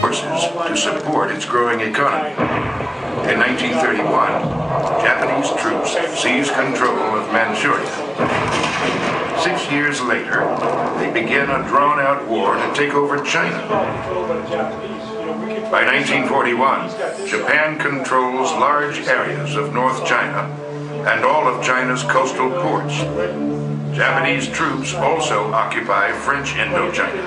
forces to support its growing economy. In 1931, Japanese troops seized control of Manchuria. 6 years later, they began a drawn-out war to take over China. By 1941, Japan controls large areas of North China and all of China's coastal ports. Japanese troops also occupy French Indochina.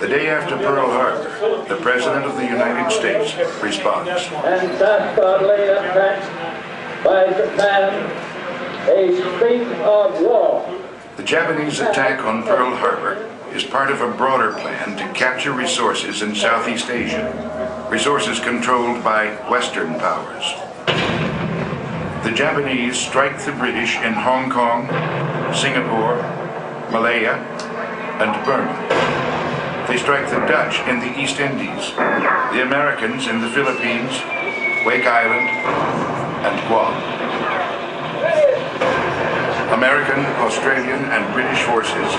The day after Pearl Harbor, the President of the United States responds. And dastardly attacked by Japan, a state of war. The Japanese attack on Pearl Harbor is part of a broader plan to capture resources in Southeast Asia, resources controlled by Western powers. The Japanese strike the British in Hong Kong, Singapore, Malaya, and Burma. They strike the Dutch in the East Indies, the Americans in the Philippines, Wake Island, and Guam. American, Australian, and British forces,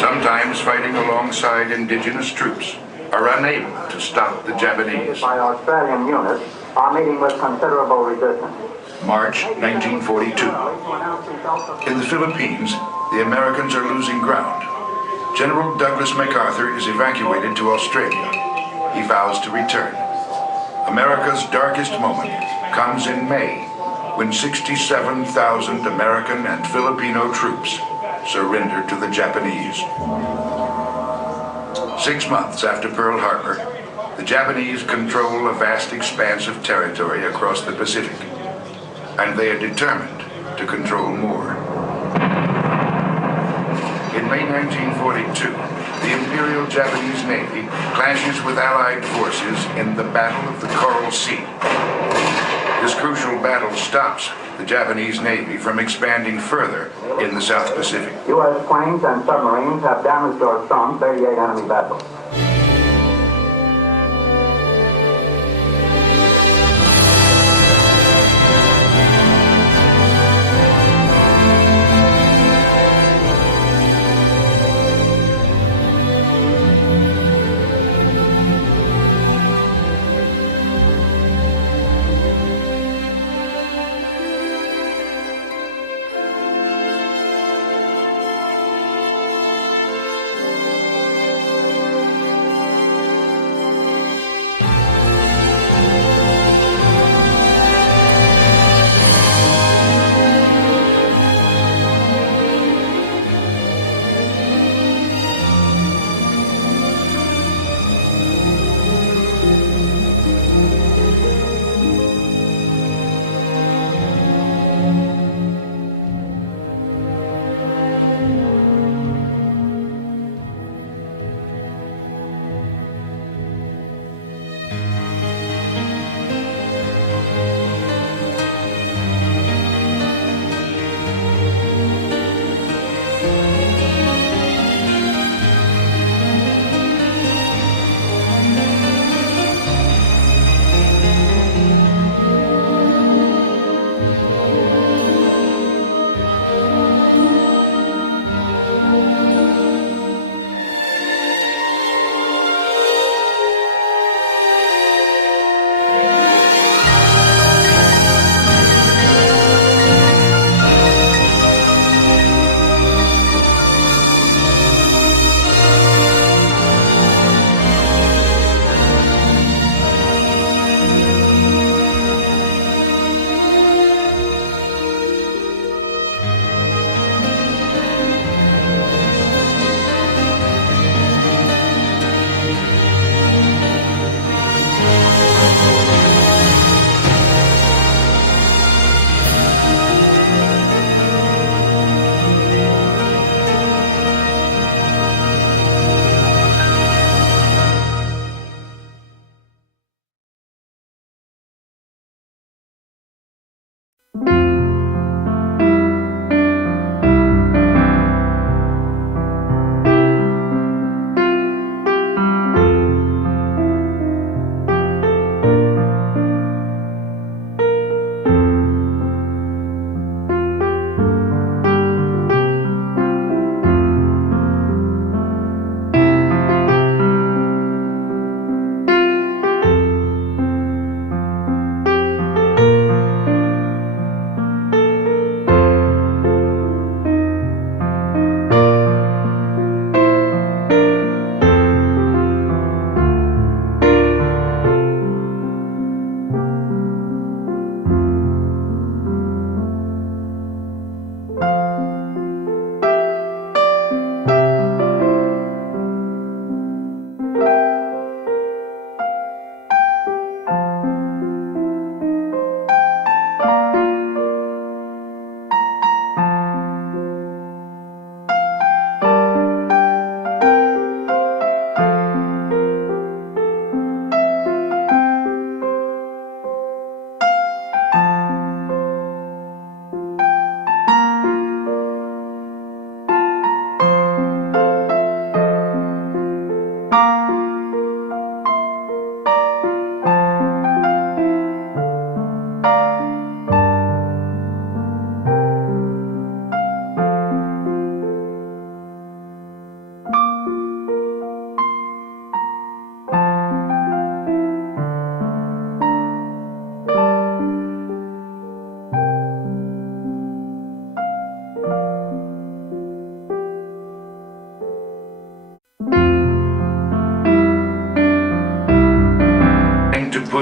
sometimes fighting alongside indigenous troops, are unable to stop the Japanese. By Australian units are meeting with considerable resistance. March 1942. In the Philippines, the Americans are losing ground. General Douglas MacArthur is evacuated to Australia. He vows to return. America's darkest moment comes in May, when 67,000 American and Filipino troops surrender to the Japanese. 6 months after Pearl Harbor, the Japanese control a vast expanse of territory across the Pacific, and they are determined to control more. In May 1942, the Imperial Japanese Navy clashes with Allied forces in the Battle of the Coral Sea. This crucial battle stops the Japanese Navy from expanding further in the South Pacific. U.S. planes and submarines have damaged or sunk 38 enemy vessels.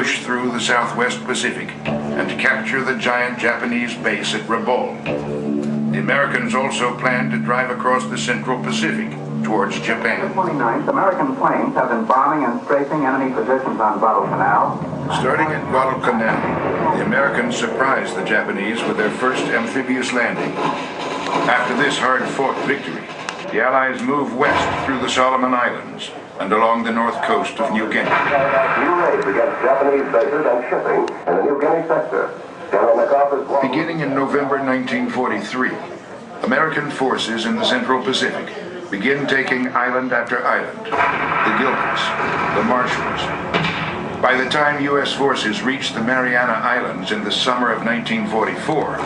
push through the Southwest Pacific and capture the giant Japanese base at Rabaul. The Americans also planned to drive across the Central Pacific towards Japan. 29th, American planes have been bombing and strafing enemy positions on Guadalcanal. Starting at Guadalcanal, the Americans surprised the Japanese with their first amphibious landing. After this hard-fought victory, the Allies moved west through the Solomon Islands and along the north coast of New Guinea. New raids against Japanese bases and shipping in the New Guinea sector. General MacArthur's... Beginning in November 1943, American forces in the Central Pacific begin taking island after island, the Gilberts, the Marshalls. By the time U.S. forces reach the Mariana Islands in the summer of 1944,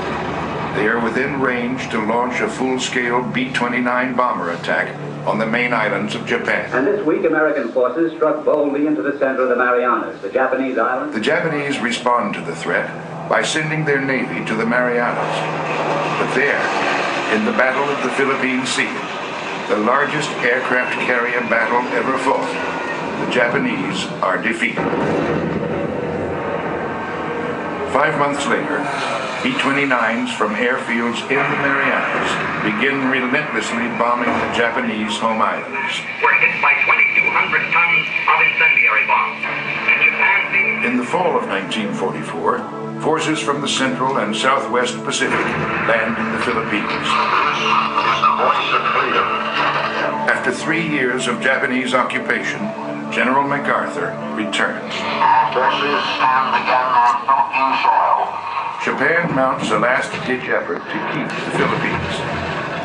they are within range to launch a full-scale B-29 bomber attack on the main islands of Japan. And this week, American forces struck boldly into the center of the Marianas, the Japanese islands. The Japanese respond to the threat by sending their navy to the Marianas. But there, in the Battle of the Philippine Sea, the largest aircraft carrier battle ever fought, the Japanese are defeated. 5 months later, B-29s from airfields in the Marianas begin relentlessly bombing the Japanese home islands. Were hit by 2,200 tons of incendiary bombs. And Japan... In the fall of 1944, forces from the Central and Southwest Pacific land in the Philippines. After 3 years of Japanese occupation, General MacArthur returns. Forces stand again on Philippine soil. Japan mounts a last-ditch effort to keep the Philippines.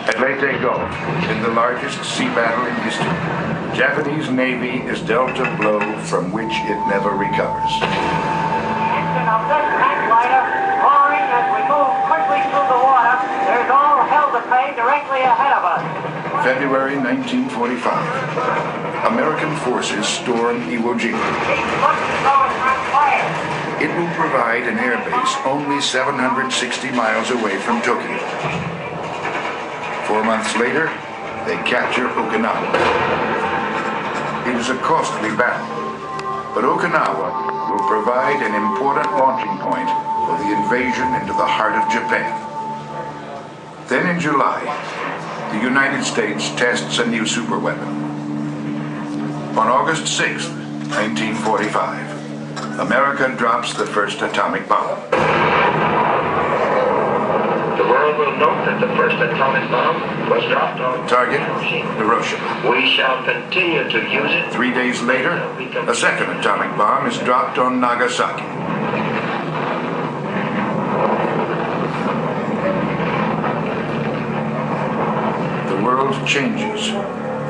At Leyte Gulf, in the largest sea battle in history, the Japanese Navy is dealt a blow from which it never recovers. Engine of this tank liner roaring as we move quickly through the water. There's all hell to pay directly ahead of us. February 1945. American forces storm Iwo Jima. It will provide an airbase only 760 miles away from Tokyo. 4 months later, they capture Okinawa. It is a costly battle, but Okinawa will provide an important launching point for the invasion into the heart of Japan. Then in July, the United States tests a new superweapon. On August 6, 1945, America drops the first atomic bomb. The world will note that the first atomic bomb was dropped on Target, Hiroshima. We shall continue to use it. 3 days later, a second atomic bomb is dropped on Nagasaki. The world changes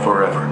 forever.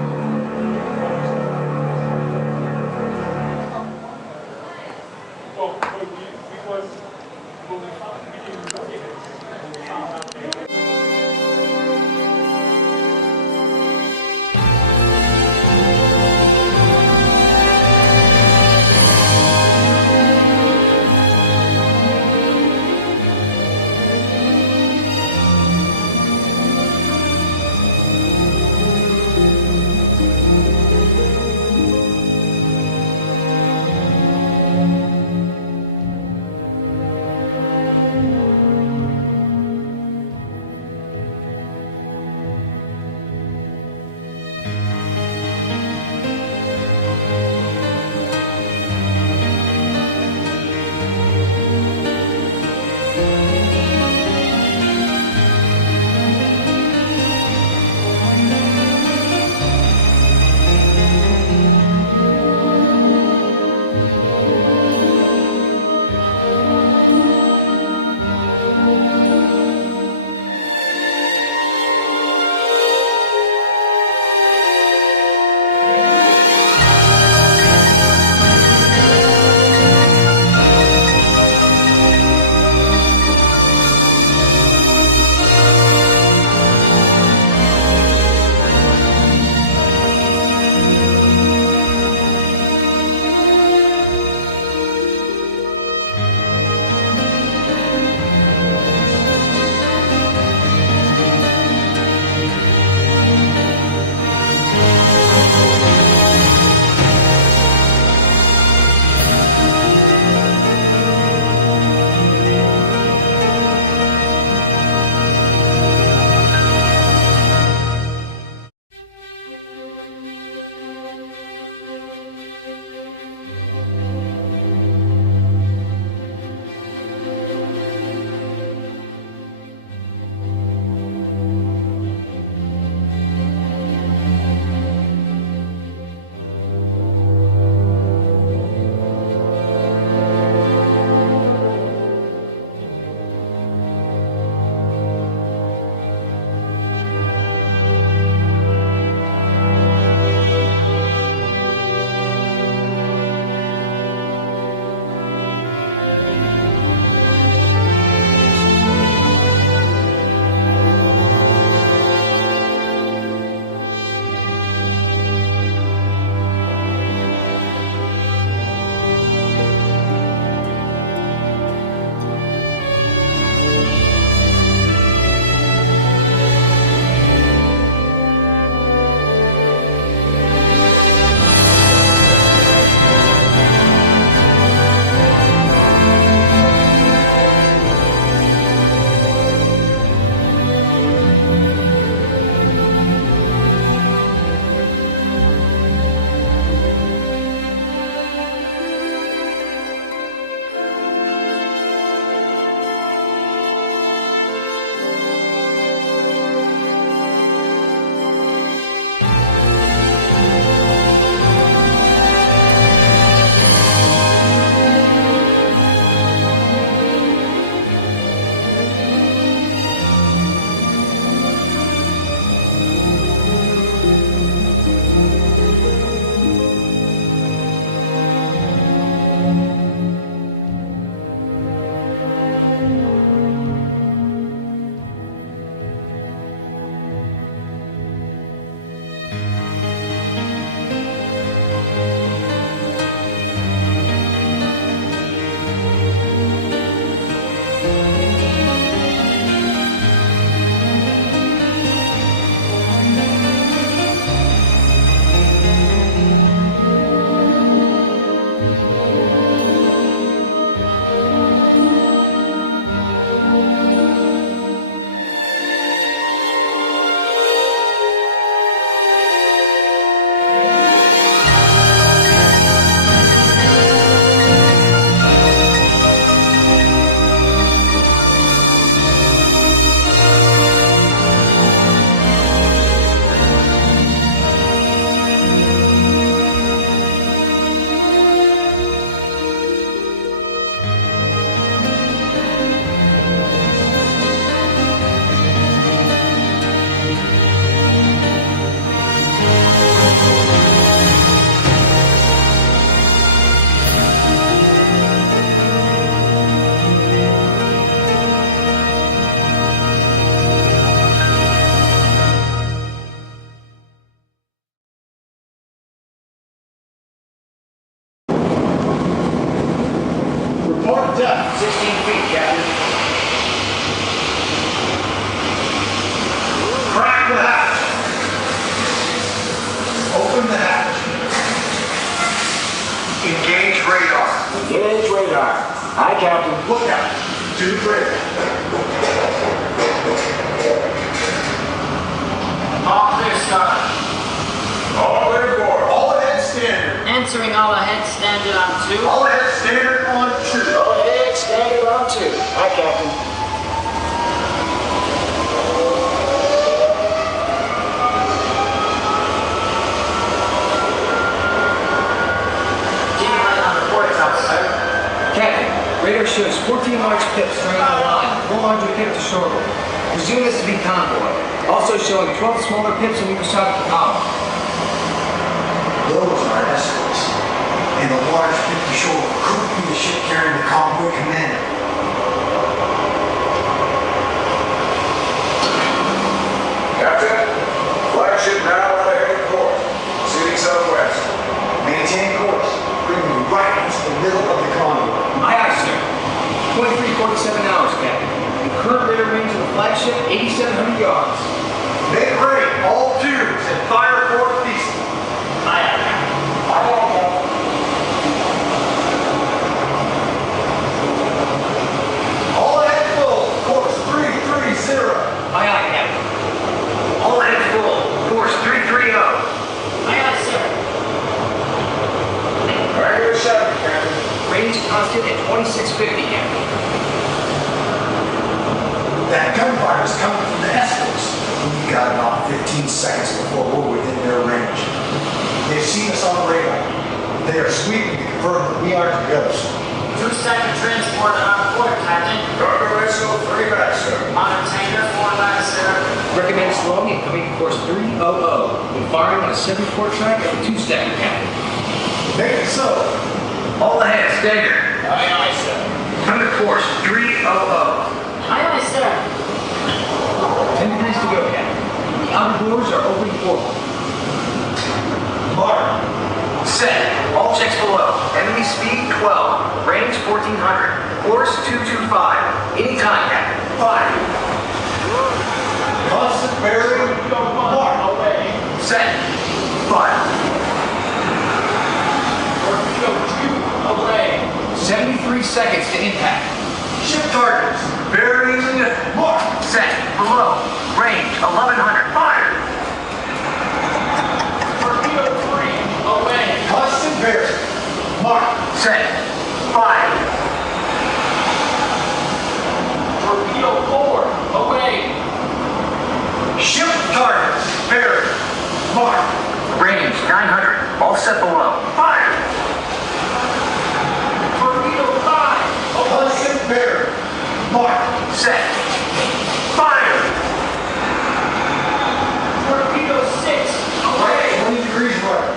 16 feet, Captain. Crack the hatch. Open the hatch. Engage radar. Engage radar. Aye, Captain. Look out. To the bridge. All clear, Star. All airborne. All ahead standard. Answering all ahead standard on 2. All ahead standard on 2. All ahead, standard on 2. Aye, Captain. Captain, radar shows 14 large pips strung on the line, 4 larger pips to shoreward. Presume this to be convoy. Also showing 12 smaller pips on either side of the column. Those are escorts. And the large 50 shore could be the ship carrying the convoy commander. Captain, flagship now on a heading course. Proceeding southwest. Maintain course. Bring me right into the middle of the convoy. Aye, aye, sir. 23:47 hours, Captain. The current radar range of the flagship, 8,700 yards. Make ready, all tubes, and fire northeast. Aye, aye, Captain. Aye, aye, Captain. All ahead full, course 330. Aye, aye, Captain. All ahead full. Course 330. Aye, aye, sir. Regular 7, Captain. Range constant at 2650, Captain. That gunfire is coming from the escorts. We've got about 15 seconds before we're within their range. They've seen us on the radar. They are sweeping to confirm that we aren't the ghosts. 2-second transport on port, Captain. Cargo vessel 3 back, sir. On a tanker, 4 back, sir. Recommend slowing and coming to course 300 with firing on a 74 track every 2 seconds, Captain. Make it so. All ahead, standard. Aye, aye, sir. Come to course 300. Aye, aye, sir. 10 degrees to go, Captain. The outer doors are open forward. Mark. Set. All checks below. Enemy speed 12. Range 1400. Course 225. Anytime, Captain. Fire. Constant bearing. Mark. Away. Set. Fire. Torpedo 2, away. 73 seconds to impact. Ship targets. Bearing. Mark. Set. Below. Range 1100. Fire. Torpedo 3, away. Constant bearing. Mark. Set. Fire. Torpedo 4, away. Ship targets. Bearing. Mark. Range 900. All set below. Fire. Torpedo 5, Constant bearing. Mark. Set. Fire. torpedo 6, away. 20 degrees right.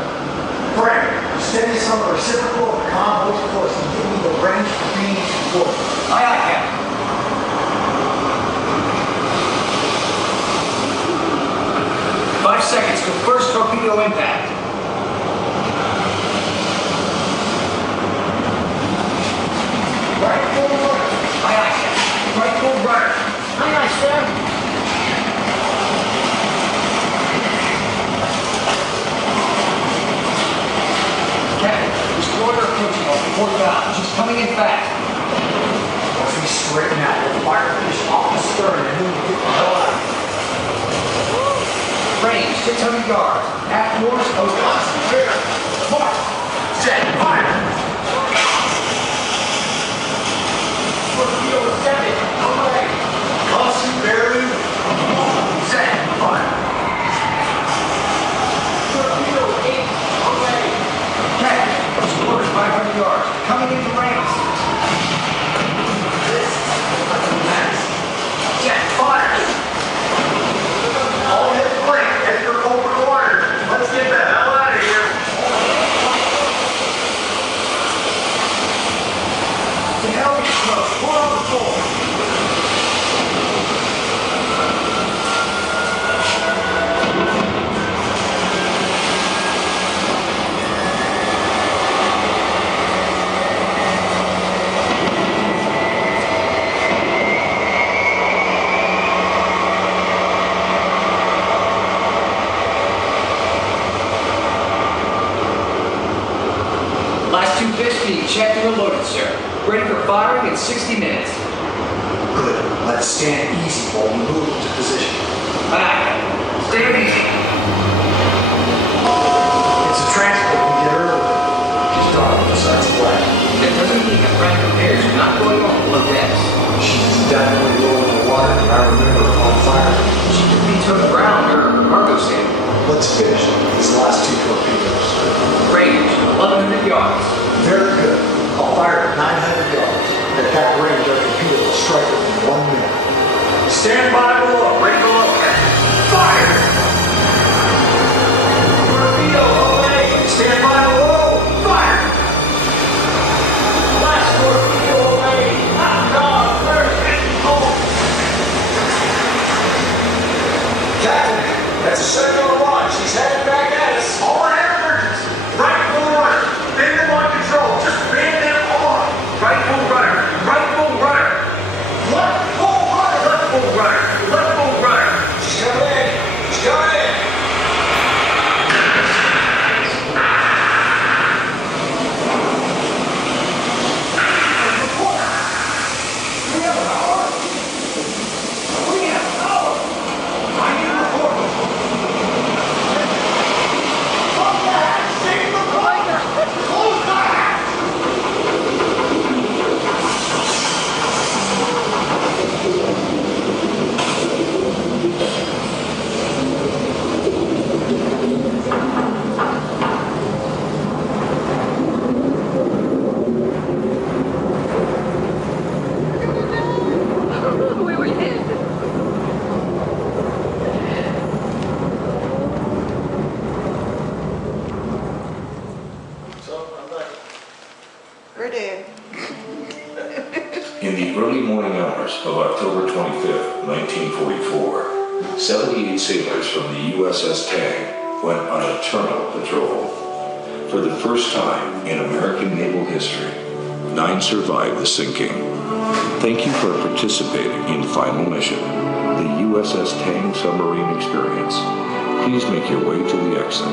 Frank, steady some of the reciprocal of the convoy's course and give me the range for being support. Aye, aye, Captain. 5 seconds to first torpedo impact. Right, full right. Aye, aye, Captain. Right full rudder. Aye, aye, sir. Captain, destroyer approaching off the port bow. She's coming in fast. Once we straighten out, we'll fire finish off the stern and then we'll get the hell out of here. Range 600 yards. Half course, post Constant bearing. Mark. Set. Fire. Torpedo 7, away. Constant bearing. Set. Fire. Torpedo 8, away. Captain, destroyer 500 yards. Coming into range. Set. Fire. All head flank, enter open water. Let's get the hell out of here. speed checked and reloaded, sir. Ready for firing in 60 minutes. Good. Let's stand easy while we move into position. Aye. Stand easy. It's a transport we get early. She's dark besides black. That doesn't mean that frantic repairs are not going on below decks. She's definitely low in the water, and I remember on fire. She could be towed around or cargo sail. Let's finish these last two torpedoes. Range, 1,100 yards. Very good. I'll fire at 900 yards. At that range, our torpedo will strike within 1 minute. Stand by below. Ready below, Captain. Fire! Torpedo away. Stand by below. Fire! Last torpedo away. Knocked off. First engine home. Captain, that's a signal launch. He's headed back at us. All air emergency. Right full rudder. Bend them on control. Just bend them on. Right full rudder. Right full rudder. Left full rudder. Left full rudder. Left full rudder. She's coming in. She's coming in. In the early morning hours of October 25, 1944, 78 sailors from the USS Tang went on a terminal patrol. For the first time in American naval history, 9 survived the sinking. Thank you for participating in Final Mission, the USS Tang submarine experience. Please make your way to the exit.